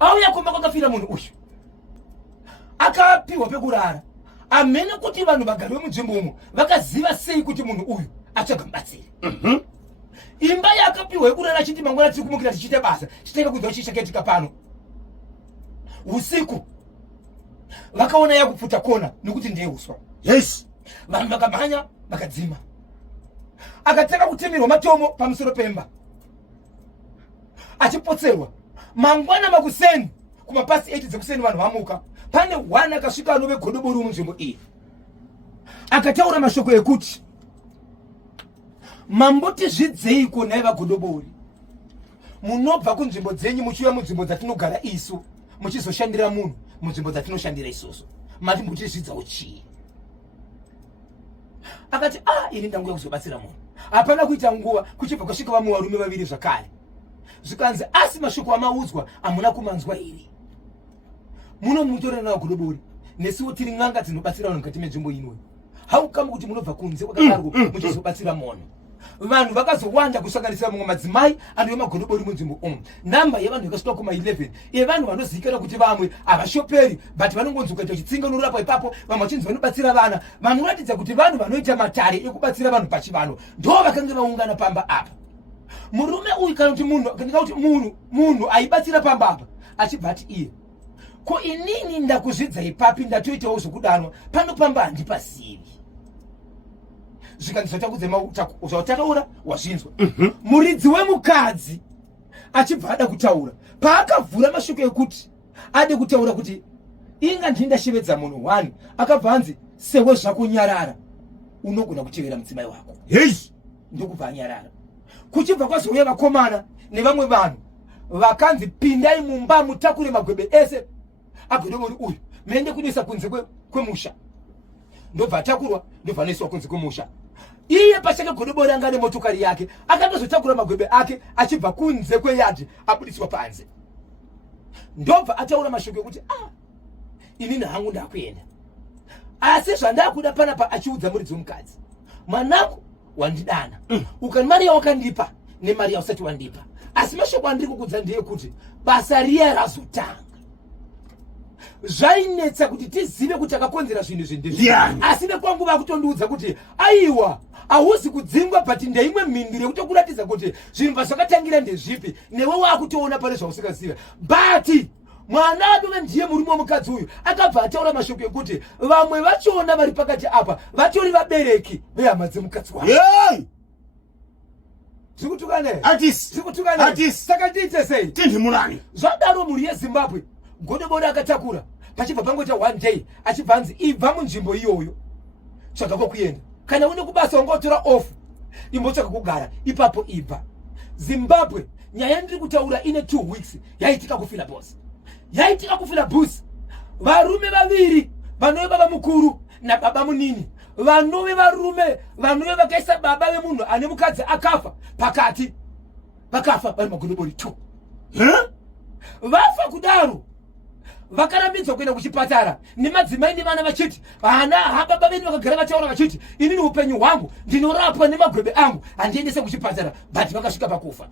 auya komba kwakafira munhu uyu akapiwa pekurara amene kuti vanhu vagariwe munzvimbo umo vakaziva sei kuti munhu uyu atsvaga mubatsiri. Imba yakapiwa yekurara achiti mangwana tiri kumukira tichiite basa chitenge kuziva chichaketika pano usiku vakaona yakupfuta kona nekuti ndiye uswa. Yes. Vanhu vakamhanya vakadzima akatanga kutemerwa matomo pamusoro pemba achipotserwa mangwana makuseni kumapasi 8 dzekuseni vanhu vamuka pane wana akasvika anove godobori munzvimbo iyi akataura mashoko ekuti mamboti zvidzei konai vagodobori munobva kunzvimbo dzenyu muchiuya munzvimbo dzatinogara isu muchizoshandira munhu munzvimbo dzatinoshandira isusu matimboti zvidzawo chii. Akati ini ndanguya kuzobatsira munhu hapana kuita nguva kuchibva kwasvika vamwe varume vaviri zvakare zvikanzi asi mashoko amaudzwa hamuna kumanzwa iri munomutorera nawo godobori nesiwo tiri n'anga dzinobatsira vanhu mukati menzvimbo inoyi haukambo kuti munobva kunze kwakadarwo muchizobatsira munhu. Vanhu vakazowanda kusanganisira mumwe madzimai anove magodobori munzvimbo umu namba yevanhu yakasvika kuma11 yevanhu vanozivikanwa kuti vamwe havashoperi but vanongonzi kuita chitsinganurapa ipapo vamwe vachinzi vanobatsira vana vanoratidza kuti vanhu vanoita matare ekubatsira vanhu pachivano ndo vakanga vaungana pamba apa. Murume uyu kana kuti munhu aibatsira pamba apa achibva ati iye ko inini ndakuzvidza ipapi ndatoitawo zvokudanwa pano pamba handipasivi zvikanzi zvautaura wazvinzwa. Muridzi wemukadzi achibva ada kutaura paakavhura mashoko ekuti ade kutaura kuti inga ndindachevedza munhu 1 akabva anzi sewe zvako nyarara unogona kutevera mudzimai wako. Yes. Ndokubva anyarara kuchibva kwazouya vakomana nevamwe vanhu vakanzi pindai mumba mutakure magwebe ese agodobori uyu muende kunoisa kunze kwemusha ndobva atakurwa ndobva anoiswa kunze kwemusha. Iye pachake godobori anga ane motokari yake akandozotakura magwebe ake achibva kunze kweyadhi abudiswa panze ndobva ataura mashoko ekuti inini hangu ndakuenda asi zvandakuda panapa achiudza muridzi womukadzi mwanangu wandidana ukani mari yawakandipa nemari yausati wandipa asi mashoko andiri kukudza ndeye kuti basa riya razotanga zvainetsa kuti tizive kuti akakonzera zvinhu zvindizvi asi nekwangu vakutondiudza kuti aiwa hauzi kudzingwa but ndeimwe mhinduro yekutokuratidza kuti zvinhu zvazvakatangira ndezvipi newe wakutoona pane zvausingaziva but mwana adove ndiye murume womukadzi uyu akabva ataura mashoko ekuti vamwe vachiona vari pakati apa vatori vabereki vehama dzemukadzi wake. Zikutukane saka ndiite sei tindimurani zvadaro mhuri yeZimbabwe godobori akatakura pachibva pangoita 1 day achibva anzi ibva munzvimbo iyoyo tsvaga kwekuenda kana une kubasa wangotora off imbotsvaga kugara ipapo ibva. Zimbabwe nyaya ndiri kutaura ine 2 weeks yaitika kufila bus varume vaviri vanove baba mukuru nababa munini vanove varume vanove vakaisa baba vemunhu ane mukadzi akafa pakati vakafa vari magodobori 2 vafa kudaro vakarambidzwa kuenda kuchipatara nemadzimai nevana vachiti baba venyu vakagara vataura vachiti inini upenyu hwangu ndinorapwa nemagwebe angu handiendese kuchipatara but vakasvika pakufa.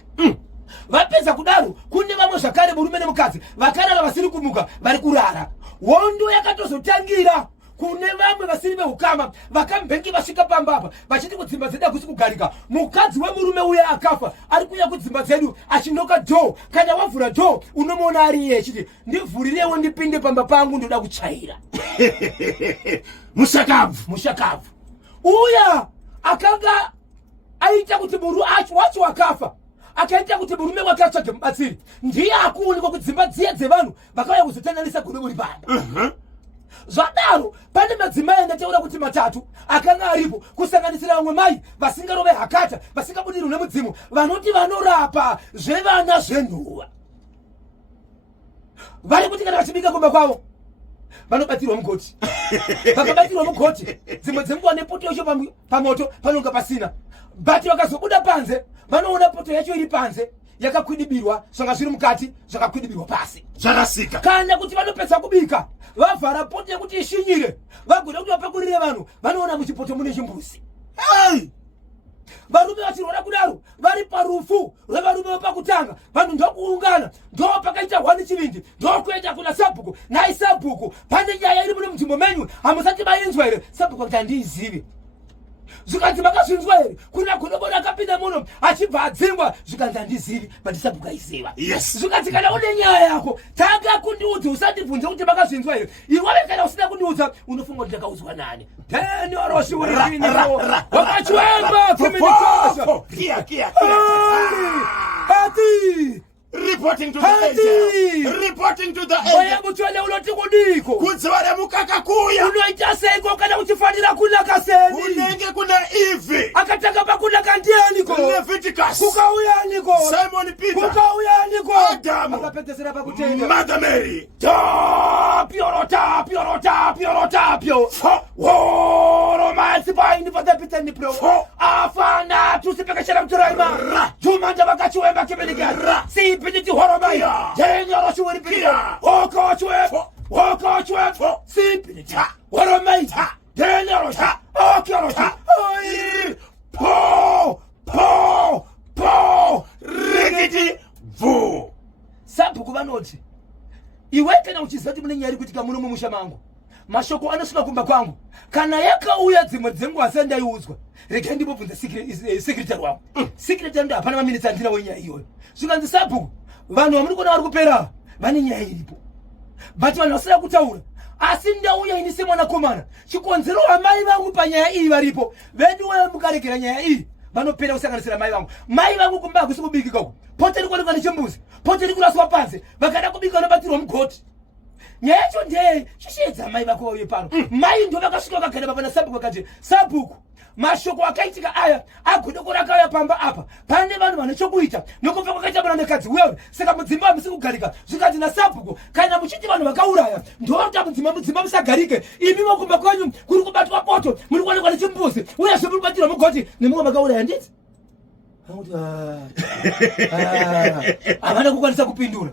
Vapedza kudaro kune vamwe zvakare murume nemukadzi vakarara vasiri kumuka vari kurara hondo yakatozotangira kune vamwe vasiri vehukama vakambenge vasvika pambapa vachiti kudzimba dzedu hakusi kugarika mukadzi wemurume uya akafa ari kuuya kudzimba dzedu achinoka dhoo kana wavhura dhoo unomuona ari iye achiti ndivhurirewo ndipinde pamba pangu ndoda kuchaira. mushakabvu uya akanga aita kuti muru wacho akafa akaita kuti murume wake atsvage mubatsiri ndiye akuonekwa kudzimba dziye dzevanhu vakauya kuzotananisa godobori pamba. Zvadaro pane madzimai andataura kuti 3 akanga aripo kusanganisira vamwe mai vasingarove hakata vasingabudirwi nemudzimu vanoti vanorapa zvevana zvenhuva vari kuti kana vachibika kumba kwavo vanobatirwa mugoti vakabatirwa mugoti dzimwe dzenguva nepoto yacho pamoto panonga pasina but vakazobuda panze vanoona poto yacho iri panze yakakwidibirwa zvanga zviri mukati zvakakwidibirwa pasi zvakasika kana kuti vanopedza kubika vavhara poto yekuti ishinyire vagona kuti vapakurire vanhu vanoona muchipoto mune chimbuzi. varume vachirwara kudaro vari parufu rwevarume vapakutanga vanhu ndokuungana ndopakaita hwani chivindi ndokuenda kuna Sabhuku. Nai Sabhuku, pane nyaya iri muno munzvimbo menyu hamusati vainzwa here? Sabhuku kuti handiizivi. Zvikanzi makazvinzwa here? Kuna godobori akapinda muno achibva adzingwa, zvikanzi handizivi, but Sabhuku aiziva. Yes. Zvikanzi kana une nyaya yako tanga kundiudza, usandibvunze kuti makazvinzwa here. Iwewe kana usina kundiudza unofunga kuti ndakaudzwa nani? Teni oroshi uri pini wakachwemba communication. Kia. Hati Reporting to the agent. Reporting to the agent. Oya mutwele uloti kudiko. Kudzwara mukaka kuya. Unoita seiko kana uchifanira kuna kaseni. Unenge kuna Eve. Akataka pakuna kandiani ko. Leviticus. Kukauya niko. Simon Peter. Kukauya niko. Adam. Akapetesera pakutenda. Mother Mary. Piorota. Woro masipa ini pata pitani pro. Afana tusipekeshera mturaima. Tumanda vakachwemba kimenika. Si piniti horomai. Jenyo roshweri pinita. Okachwe. Si pinita. Horomai. Jenyo roshi. Okoroshi. Po. Rigidi. Vu. Sabhuku vanoti iwe kana uchizati mune nyari kuitika muno mumusha mangu, mashoko anosvika kumba kwangu kana yakauya dzimwe dzenguva sendaiudzwa, regai ndibobvunza secretary wangu. Secretary ndo hapana maminitsi andina wenyaya iyoyo. Zvikanzi Sabhuku, vanhu vamuri kuona vari kupera vane nyaya iripo, but vanhu vasina kutaura. Asi ndauya ini semwanakomana, chikonzero amai vangu panyaya iyi varipo, veduwe mukaregera nyaya iyi vanopera kusanganisira mai vangu. Mai vangu kumba hakusi kubikika uko, poteri kuonekwa nechimbuzi, poteri kuraswa panze, vakada kubika vanobatirwa mugoti. Nyaya yacho ndeye shishedza mai vako vauye pano. Mai ndo vakasvika vakagara papana Sabhuku vakati, Sabhuku, mashoko akaitika aya agodokora akauya pamba apa, pane vanhu vane chokuita nokubva kwakaita mwana nekadzi wewe, saka mudzimba hamusi kugarika. Zvikati naSabhuku, kana muchiti vanhu vakauraya ndota mudzimba musagarike, imi mokumba kwenyu kuri kubatwa poto, muri kuonekwa nechimbuzi, uyezve muri kubatirwa mugoti nemumwe vakauraya nditi. Havana kukwanisa kupindura.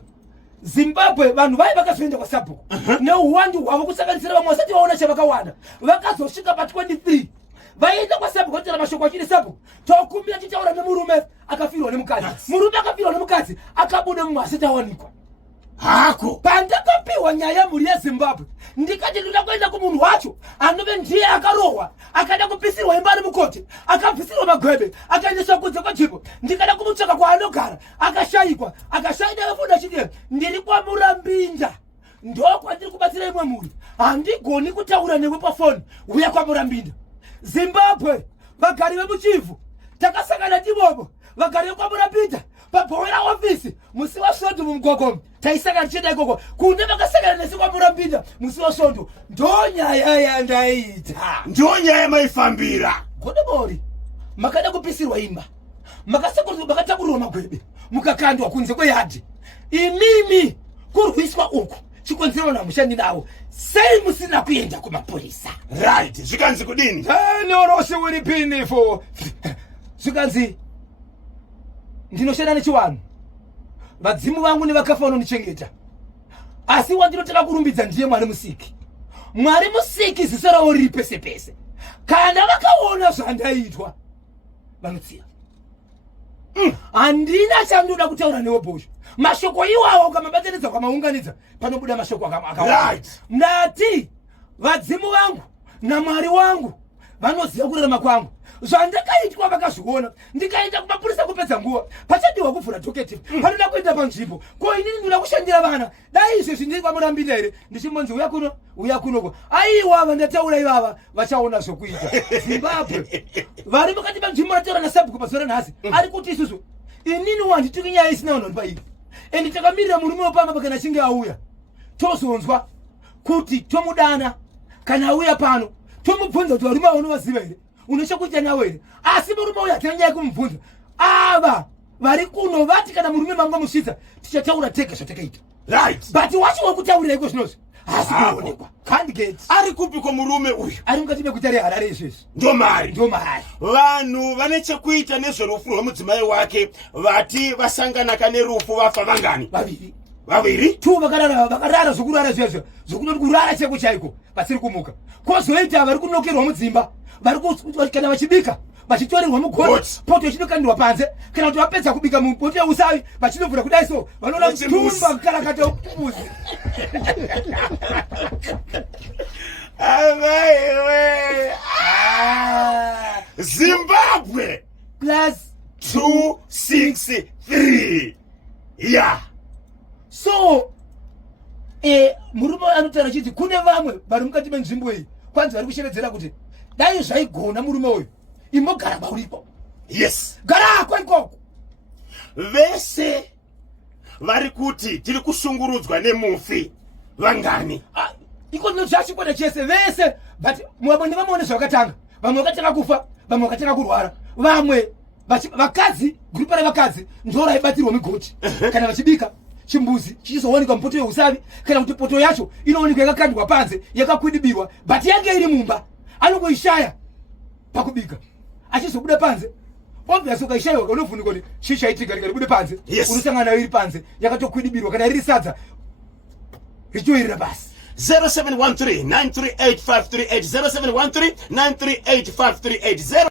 Zimbabwe vanhu vai vakazoenda kwaSabhuku neuwandu hwavo kusanganisira vamwe vasati vaona chavakawanda, vakazosvika pa23 vaenda kwaSabhuku vatera mashoko achiri, Sabhuku, tokumbira tichitaura nemurume akafirwa nemukadzi. Murume akafirwa nemukadzi akabuda mumwe asati awanikwa hako. Pandakapiwa nyaya mhuri yeZimbabwe ndikati ndoda kuenda kumunhu wacho anove ndiye akarohwa, akada kupisirwa imba ari mukoti, akabvisirwa magwebe, akaendeswa kunze kwenzvimbo. Ndikada kumutsvaka kwaanogara akashayikwa, akashayida vafunda achidii, ndiri kwaMurambinda, ndokwandiri kubatsira imwe mhuri, handigoni kutaura newe pafoni, uya kwaMurambinda. Zimbabwe, vagari vemuchivhu takasangana tivovo, vagari vekwaMurambinda pabhora ofisi musi wasvondo mumugwagwa taisangana tichienda ikoko kune vakasangana nesi kwaMurambinda musi wasvondo. Ndonyaya yandaita, Ndonyaya maifambira. godobori makada kupisirwa imba, makatakurirwa magwebe, mukakandwa kunze kweyadhi, imimi kurwiswa uku chikonzero namushandi nawo, sei musina kuenda kumapurisa? Right. Zvikanzi kudini? Noroshi uri pinifo. Zvikanzi ndinoshanda nechiwanhu, vadzimu vangu nevakafa vanonichengeta, asi wandinotaka kurumbidza ndiye Mwari Musiki. Mwari Musiki ziso ravo riri pese pese. Kana vakaona zvandaitwa vanotsiya. Handina chandoda kutaura newe Bhosho. Mashoko iwawo ukamabatanidza kwamaunganidza panobuda mashoko akawanda. Right. Ndati vadzimu vangu naMwari wangu vanoziva kurarama kwangu. Zvandakaitwa vakazviona, ndikaenda kumapurisa kupedza nguva, pachadiwa kuvhura doketive, panoda kuenda panzvimbo. Ko inini ndoda kushandira vana, dai izvezvi ndiri kwaMurambinda here, ndichimonzi uya kunoko. Aiwa vandataura ivava vachaona zvokuita. Zimbabwe vari mukati panzvimbo rataura naSabhuku pazuva ranhasi ari kuti isusu inini wanditiki nyaya isina vanhu vari pairi, endi takamirira murume wepamba kana achinge auya tozonzwa kuti tomudana, kana auya pano tomubvunza kuti varume vaunovaziva here, unochokuita nawe here. Asi murume uyu hatina nyaya yekumubvunza. Ava vari kuno vati kana murume mangu musvitsa tichataura tega zvatakaita. Right. But wacho wakutaurira iko zvinozvi hasi kuonekwa. Can't get. Ari kupi kwa murume uyu? Ari mukati meguta reHarare izvezvi. Ndo mari. Vanhu vane chekuita nezverufu rwemudzimai wake vati vasangana kane rufu vafa vangani? Vaviri? Tu vakarara zvokurara zvezvo, zvokunoti kurara cheko chaiko vasiri kumuka. Kwozoita vari kunokerwa mudzimba, vari kana vachibika vachitorerwa mugoni poto ichinokandirwa panze kana kuti vapedza kubika mupoto yeusavi vachinovhura kudai so vanoona mutumba kukarakata mbuzi. Zimbabwe plus 263. Yeah. So murume anotaura chiti kune vamwe vari mukati menzvimbo iyi kwanzi vari kushevedzera kuti dai zvaigona murume uyu imogara pauripo. Yes. Garako ikoko. Vese vari kuti tiri kushungurudzwa nemufi vangani. Iko ndino zvachikona chese vese but vamwe ndivamone zvavakatanga. Vamwe vakatanga kufa, vamwe vakatanga kurwara. Vamwe vakadzi, gurupa revakadzi ndo raibatirwa migoti. Kana vachibika chimbuzi chichizowanikwa mupoto yeusavi kana kuti poto yacho inoonekwa yakakandwa panze yakakwidibirwa but yange iri mumba anongoishaya pakubika achizobuda panze obviously ukaishaya unovhunika kuti chichaitika rikaribude panze unosangana nayo iri panze yakatokwidibirwa kana riri sadza richoirira basi. 0713 938 538 0713 938 538